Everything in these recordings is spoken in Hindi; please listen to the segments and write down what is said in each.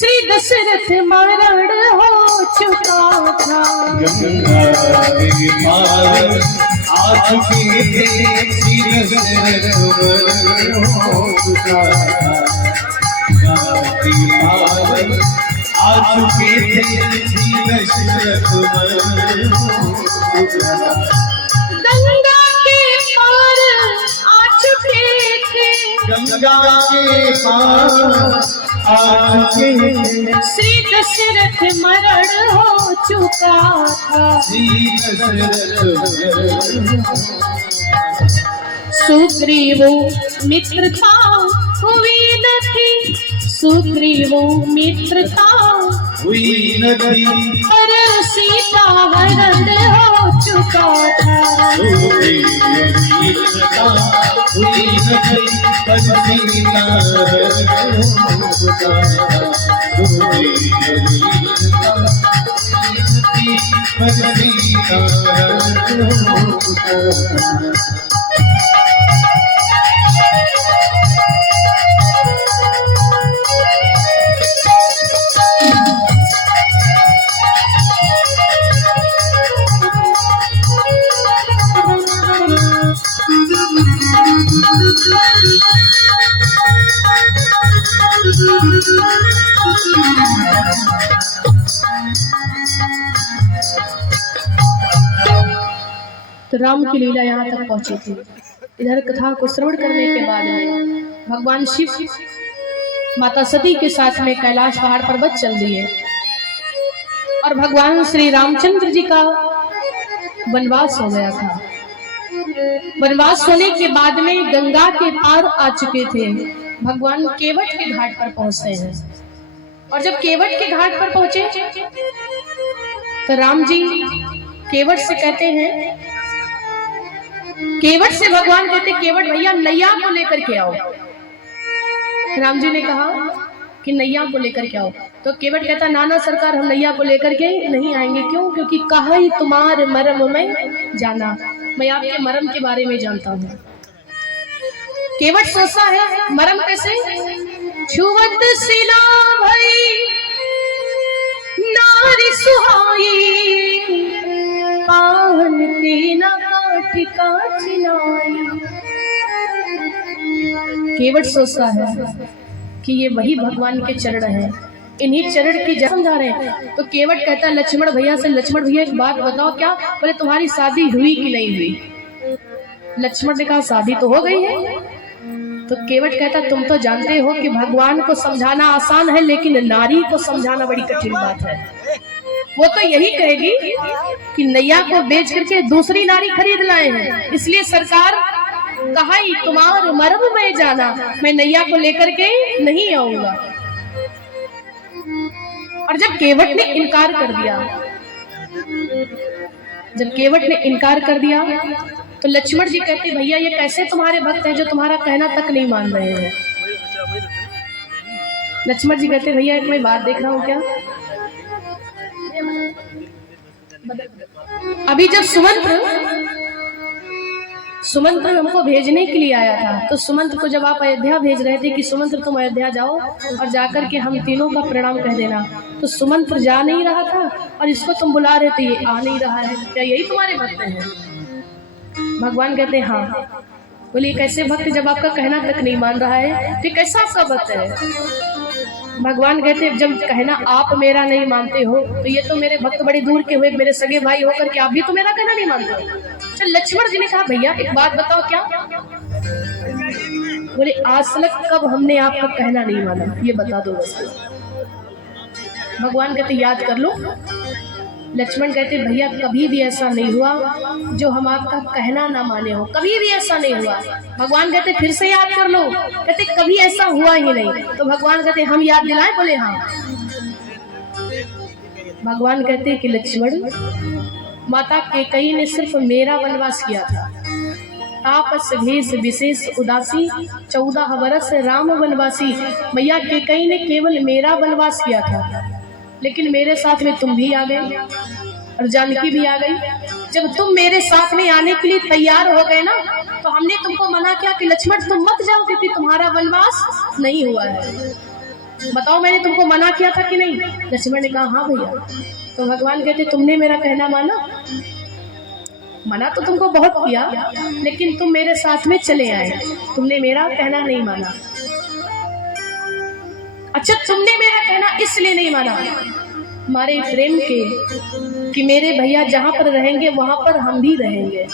श्री दशरथ मरण हो चुका था। गंगा के पार आ चुके थे, श्री दशरथ मरण हो चुका था। गंगा के पार आ चुके थे, श्री दशरथ मरण हो चुका था। गंगा के पार आ चुके थे, गंगा के पार आ चुके थे, श्री दशरथ मरण हो चुका था। श्री दशरथ मरण हो चुका था। सुग्रीवो मित्र था हुई न थी, सुग्रीवो मित्र था हुई नदी पर सीता हरण हो चुका था। हुई नदी पर सीता हरण हो चुका था। हुई नदी पर सीता हरण हो चुका था। तो राम की लीला यहाँ तक पहुंची थी। इधर कथा को श्रवण करने के बाद में भगवान शिव माता सती के साथ में कैलाश पहाड़ पर्वत चल दिए और भगवान श्री रामचंद्र जी का वनवास हो गया था। वनवास होने के बाद में गंगा के पार आ चुके थे। भगवान केवट के घाट पर पहुंचते हैं और जब केवट के घाट पर पहुंचे तो राम जी केवट से कहते हैं, केवट से भगवान कहते केवट भैया नैया को लेकर के आओ। राम जी ने कहा कि नैया को लेकर के आओ। तो केवट कहता नाना सरकार हम नैया को लेकर के नहीं आएंगे। क्यों? क्योंकि कहा ही तुम्हारे मरम में जाना, मैं आपके मरम के बारे में जानता हूँ। केवट सोचता है मरम कैसे? छुवत सिला भई नारी सुहाई, पाहन तीना काठिका चिनाई। केवट सोचता है कि ये वही भगवान के चरण हैं, इन्हीं चरण की समझा रहे हैं। तो केवट कहता है लक्ष्मण भैया से, लक्ष्मण भैया एक बात बताओ, क्या बोले तुम्हारी शादी हुई कि नहीं हुई? लक्ष्मण ने कहा शादी तो हो गई है। तो केवट कहता तुम तो जानते हो कि भगवान को समझाना आसान है लेकिन नारी को समझाना बड़ी कठिन बात है। वो तो यही कहेगी कि नैया को बेच करके दूसरी नारी खरीद लाए हैं, इसलिए सरकार कहा ही तुम्हारे मरम में जाना, मैं नैया को लेकर के नहीं आऊंगा। और जब केवट ने इनकार कर दिया, जब केवट ने इनकार कर दिया तो लक्ष्मण जी कहते भैया ये कैसे तुम्हारे भक्त हैं जो तुम्हारा कहना तक नहीं मान रहे हैं? लक्ष्मण जी कहते भैया एक मैं बात देख रहा हूँ। क्या? अभी जब सुमंत्र हमको भेजने के लिए आया था, तो सुमंत्र को जब आप अयोध्या भेज रहे थे कि सुमंत्र तुम अयोध्या जाओ और जाकर के हम तीनों का प्रणाम कह देना, तो सुमंत्र जा नहीं रहा था और इसको तुम बुला रहे थे, ये आ नहीं रहा है। क्या यही तुम्हारे भक्त हैं? भगवान कहते हाँ। बोलिए कैसे भक्त जब आपका कहना तक नहीं मान रहा है, तो कैसा आपका भक्त है? भगवान कहते जब कहना आप मेरा नहीं मानते हो तो ये तो मेरे भक्त बड़े दूर के हुए, मेरे सगे भाई होकर के आप भी तो मेरा कहना नहीं मानते हो। चल लक्ष्मण जी ने कहा भैया एक बात बताओ। क्या? बोले आज तक कब हमने आपका कहना नहीं माना, ये बता दो बस। भगवान कहते याद कर लो। लक्ष्मण कहते भैया कभी भी ऐसा नहीं हुआ जो हम आपका कहना ना माने हो, कभी भी ऐसा नहीं हुआ। भगवान कहते फिर से याद कर लो। कहते कभी ऐसा हुआ ही नहीं। तो भगवान कहते हम याद दिलाएं? बोले हाँ। भगवान कहते कि लक्ष्मण माता कैकेयी ने सिर्फ मेरा वनवास किया था, तापस भेष विशेष उदासी 14 वर्ष राम वनवासी। मैया कैकेयी ने केवल मेरा वनवास किया था, लेकिन मेरे साथ में तुम भी आ गए और जानकी भी आ गई। जब तुम मेरे साथ में आने के लिए तैयार हो गए ना, तो हमने तुमको मना किया कि लक्ष्मण तुम मत जाओ क्योंकि तुम्हारा वनवास नहीं हुआ है। बताओ मैंने तुमको मना किया था कि नहीं? लक्ष्मण ने कहा हाँ भैया। तो भगवान कहते तुमने मेरा कहना माना? मना तो तुमको बहुत किया, लेकिन तुम मेरे साथ में चले आए, तुमने मेरा कहना नहीं माना। अच्छा, तुमने मेरा कहना इसलिए नहीं माना हमारे प्रेम के कि मेरे भैया जहां पर रहेंगे वहां पर हम भी रहेंगे,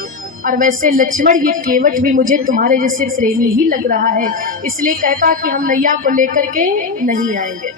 और वैसे लक्ष्मण ये केवट भी मुझे तुम्हारे जैसे प्रेमी ही लग रहा है, इसलिए कहता कि हम नैया को लेकर के नहीं आएंगे।